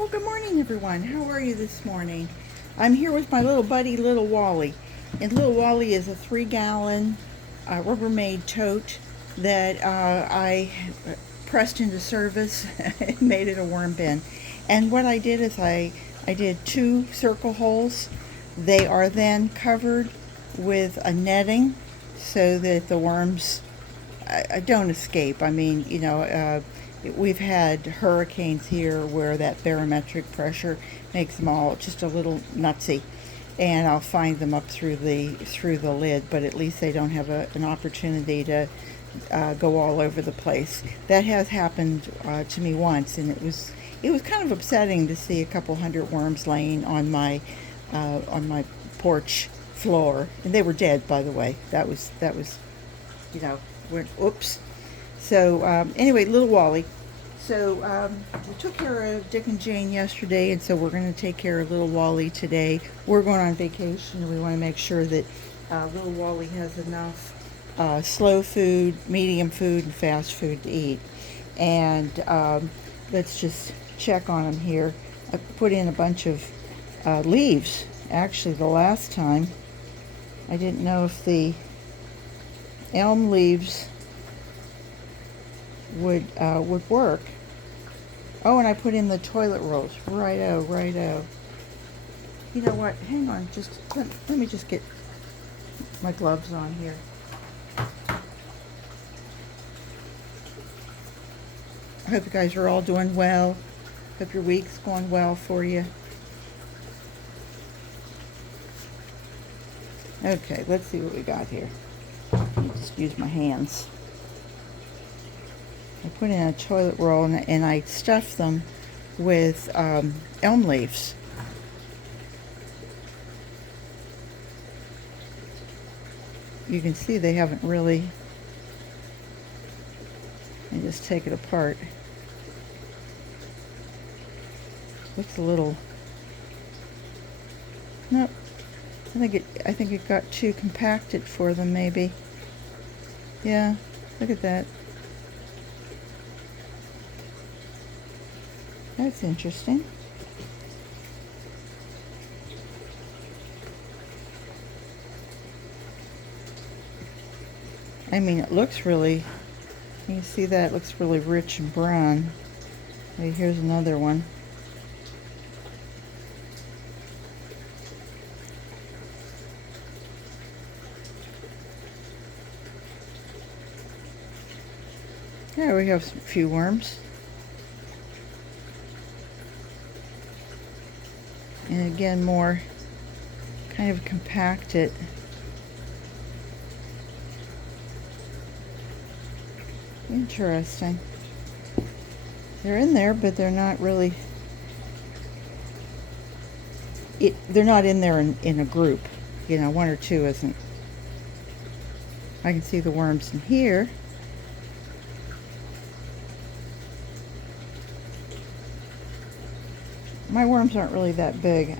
Well, good morning, everyone. How are you this morning? I'm here with my little buddy, Little Wally. And Little Wally is a 3-gallon Rubbermaid tote that I pressed into service and made it a worm bin. And what I did is I did 2 circle holes. They are then covered with a netting so that the worms don't escape. I mean, we've had hurricanes here where that barometric pressure makes them all just a little nutsy, and I'll find them up through the lid. But at least they don't have an opportunity to go all over the place. That has happened to me once, and it was kind of upsetting to see a couple hundred worms laying on my porch floor, and they were dead, by the way. That was oops. So anyway, Little Wally. So we took care of Dick and Jane yesterday, and so we're going to take care of Little Wally today. We're going on vacation, and we want to make sure that Little Wally has enough slow food, medium food, and fast food to eat. And let's just check on him here. I put in a bunch of leaves. Actually, the last time, I didn't know if the elm leaves would work. Oh, and I put in the toilet rolls. Righto. You know what? Hang on. Just let me just get my gloves on here. I hope you guys are all doing well. Hope your week's going well for you. Okay, let's see what we got here. Just use my hands. I put in a toilet roll and I stuffed them with elm leaves. You can see they haven't really. And just take it apart. Looks a little. Nope. I think it got too compacted for them, maybe. Yeah, look at that. That's interesting. I mean, it looks really, you can see that it looks really rich and brown. Okay, here's another one. There we have a few worms. And again, more kind of compacted. Interesting. They're in there, but they're not really. They're not in there in a group. One or two isn't. I can see the worms in here. My worms aren't really that big.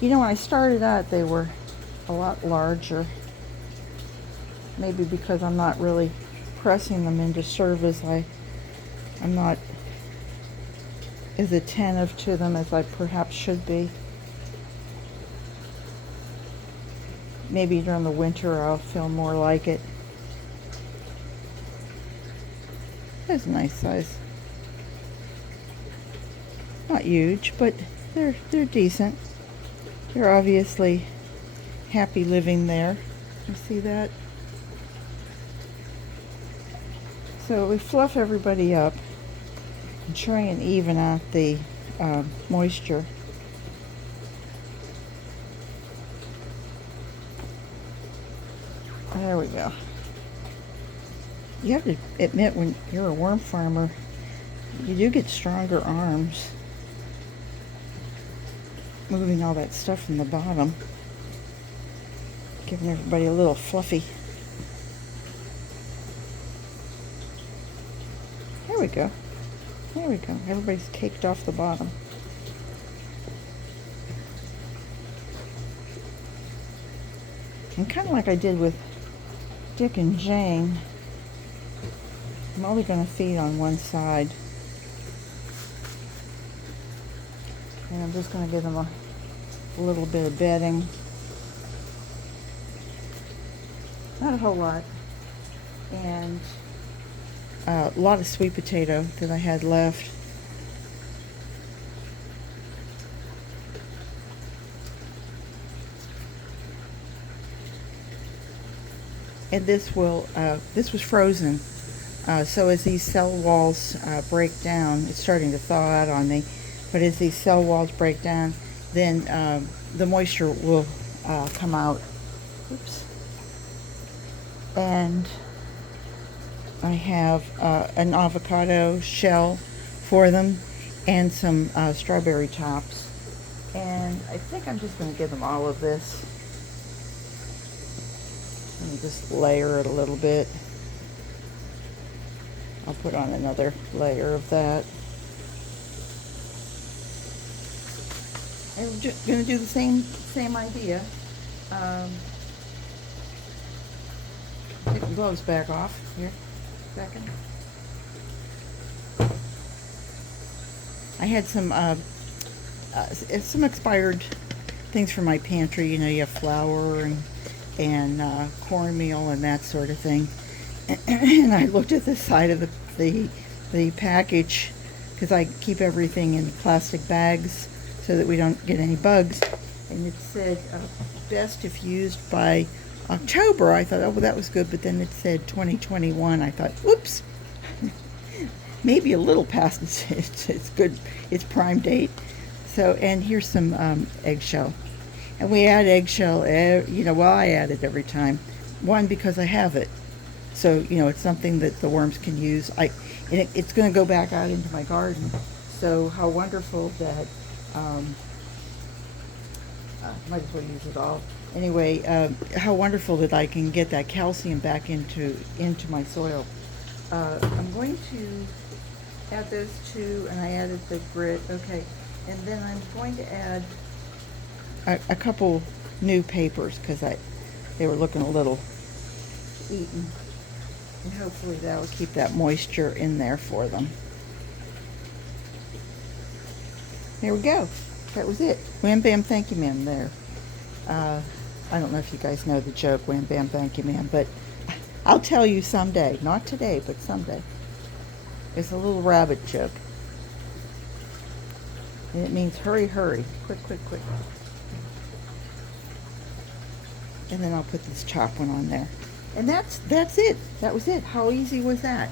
When I started out, they were a lot larger. Maybe because I'm not really pressing them into service, I'm not as attentive to them as I perhaps should be. Maybe during the winter I'll feel more like it. That's a nice size. Not huge, but they're decent. They're obviously happy living there. You see that? So we fluff everybody up and try and even out the moisture. There we go. You have to admit, when you're a worm farmer, you do get stronger arms. Moving all that stuff from the bottom, giving everybody a little fluffy. There we go. Everybody's caked off the bottom. And kind of like I did with Dick and Jane, I'm only going to feed on one side. And I'm just going to give them a little bit of bedding. Not a whole lot. And a lot of sweet potato that I had left. And this was frozen. So as these cell walls break down, it's starting to thaw out on me, but as these cell walls break down, then the moisture will come out. Oops. And I have an avocado shell for them and some strawberry tops. And I think I'm just going to give them all of this. Let me just layer it a little bit. I'll put on another layer of that. And we're just going to do the same idea. Take the gloves back off here. Second. I had some expired things from my pantry. You know, you have flour and cornmeal and that sort of thing. And I looked at the side of the package, because I keep everything in plastic bags so that we don't get any bugs. And it said best if used by October. I thought, oh, well, that was good, but then it said 2021. I thought, oops, maybe a little past it's good. It's prime date. So, and here's some eggshell. And we add eggshell, I add it every time. One, because I have it. So, it's something that the worms can use. It's going to go back out into my garden. So how wonderful that, might as well use it all. Anyway, how wonderful that I can get that calcium back into my soil. I'm going to add those two, and I added the grit. Okay, and then I'm going to add a couple new papers, because they were looking a little eaten. And hopefully that will keep that moisture in there for them. There we go. That was it. Wham, bam, thank you, ma'am, there. I don't know if you guys know the joke, wham, bam, thank you, ma'am, but I'll tell you someday. Not today, but someday. It's a little rabbit joke. And it means hurry, hurry. Quick, quick, quick. And then I'll put this chop one on there. And that's it. That was it. How easy was that?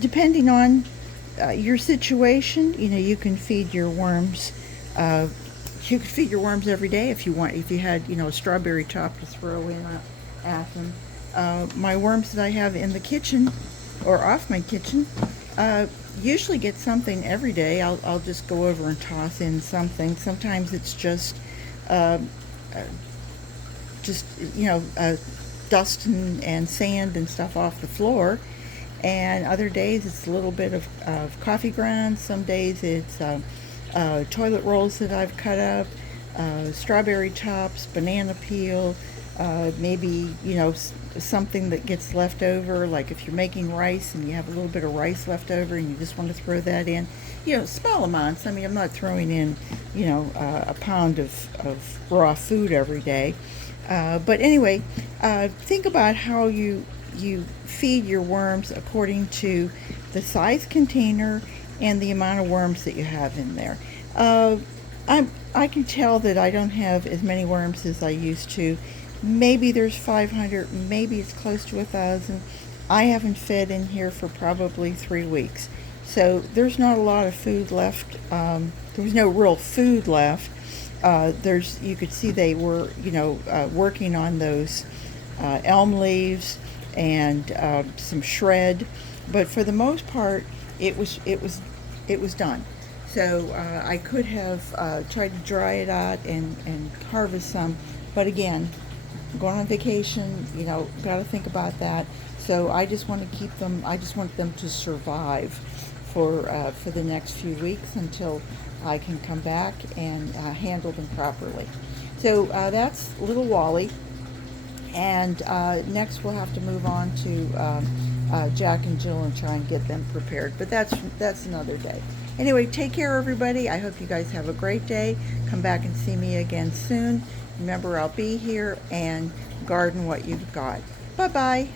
Depending on your situation, you can feed your worms. You could feed your worms every day if you want. If you had, a strawberry top to throw in at them. My worms that I have in the kitchen or off my kitchen usually get something every day. I'll just go over and toss in something. Sometimes it's just dust and sand and stuff off the floor, and other days it's a little bit of coffee grounds. Some days it's toilet rolls that I've cut up, strawberry tops, banana peel, maybe something that gets left over, like if you're making rice and you have a little bit of rice left over and you just want to throw that in, small amounts. I mean, I'm not throwing in a pound of raw food every day. But anyway, think about how you feed your worms according to the size container and the amount of worms that you have in there. I can tell that I don't have as many worms as I used to. Maybe there's 500, maybe it's close to 1,000. I haven't fed in here for probably 3 weeks. So there's not a lot of food left. There was no real food left. You could see they were, working on those elm leaves and some shred, but for the most part, it was done. So I could have tried to dry it out and harvest some, but again, going on vacation, got to think about that. So I just want to keep them. I just want them to survive for the next few weeks until I can come back and handle them properly. So that's Little Wally, and next we'll have to move on to Jack and Jill and try and get them prepared. But that's another day. Anyway, take care, everybody. I hope you guys have a great day. Come back and see me again soon. Remember, I'll be here, and garden what you've got. Bye-bye.